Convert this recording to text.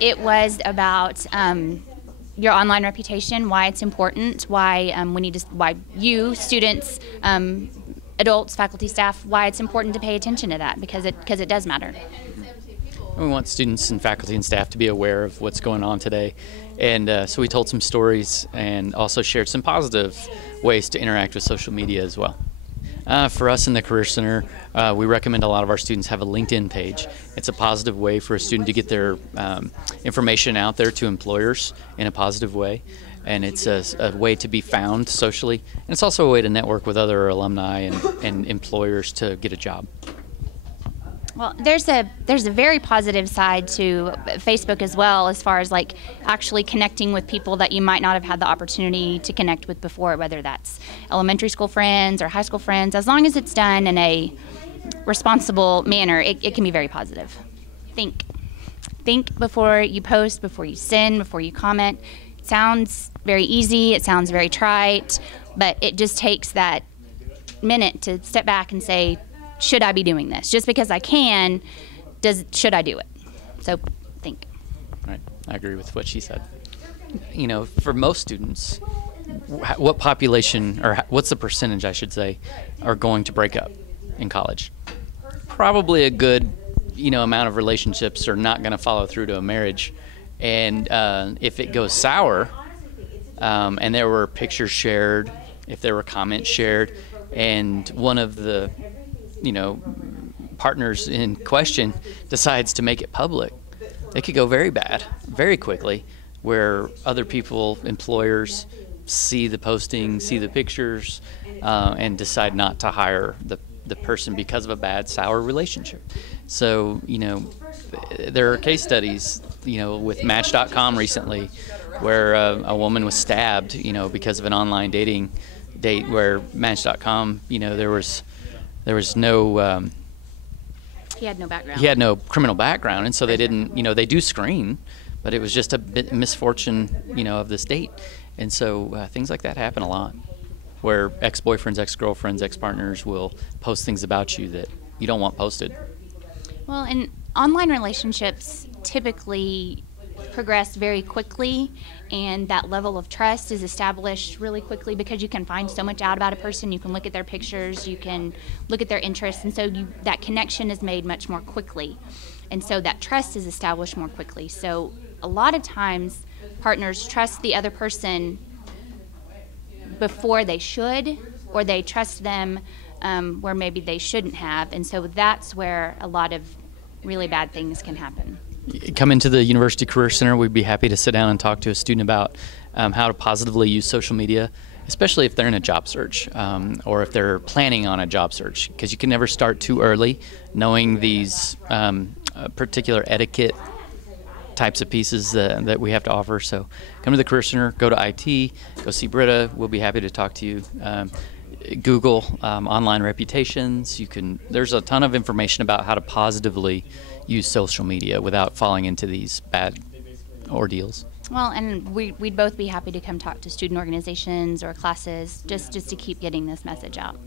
It was about your online reputation, why it's important, why we need to, why you, students, adults, faculty, staff, why it's important to pay attention to that, because it does matter. We want students and faculty and staff to be aware of what's going on today. And so we told some stories and also shared some positive ways to interact with social media as well. For us in the Career Center, we recommend a lot of our students have a LinkedIn page. It's a positive way for a student to get their information out there to employers in a positive way. And it's a way to be found socially. And it's also a way to network with other alumni and employers to get a job. Well, there's a very positive side to Facebook as well, as far as like actually connecting with people that you might not have had the opportunity to connect with before, whether that's elementary school friends or high school friends. As long as it's done in a responsible manner, it can be very positive. Think before you post, before you send, before you comment. It sounds very easy, it sounds very trite, but it just takes that minute to step back and say, should I be doing this? Just because I can, should I do it? So think. Right. I agree with what she said. You know, for most students, what population, or what's the percentage, I should say, are going to break up in college? Probably a good, amount of relationships are not going to follow through to a marriage. And if it goes sour, and there were pictures shared, if there were comments shared, and one of the partners in question decides to make it public, it could go very bad very quickly, where other people, employers, see the posting, see the pictures, and decide not to hire the person because of a bad, sour relationship. So, there are case studies, with Match.com recently, where a woman was stabbed, because of an online dating date, where Match.com, there was no... he had no background. He had no criminal background, and so they didn't, they do screen, but it was just a bit misfortune, of this date. And so things like that happen a lot, where ex-boyfriends, ex-girlfriends, ex-partners will post things about you that you don't want posted. Well, and online relationships typically progress very quickly, and that level of trust is established really quickly because you can find so much out about a person. You can look at their pictures, you can look at their interests, and so that connection is made much more quickly, and so that trust is established more quickly. So a lot of times partners trust the other person before they should, or they trust them where maybe they shouldn't have, and so that's where a lot of really bad things can happen. Come into the University Career Center, we'd be happy to sit down and talk to a student about how to positively use social media, especially if they're in a job search or if they're planning on a job search, because you can never start too early knowing these particular etiquette types of pieces that we have to offer. So come to the Career Center, go to IT, go see Britta. We'll be happy to talk to you. Google online reputations. There's a ton of information about how to positively use social media without falling into these bad ordeals. Well, and we'd both be happy to come talk to student organizations or classes just to keep getting this message out.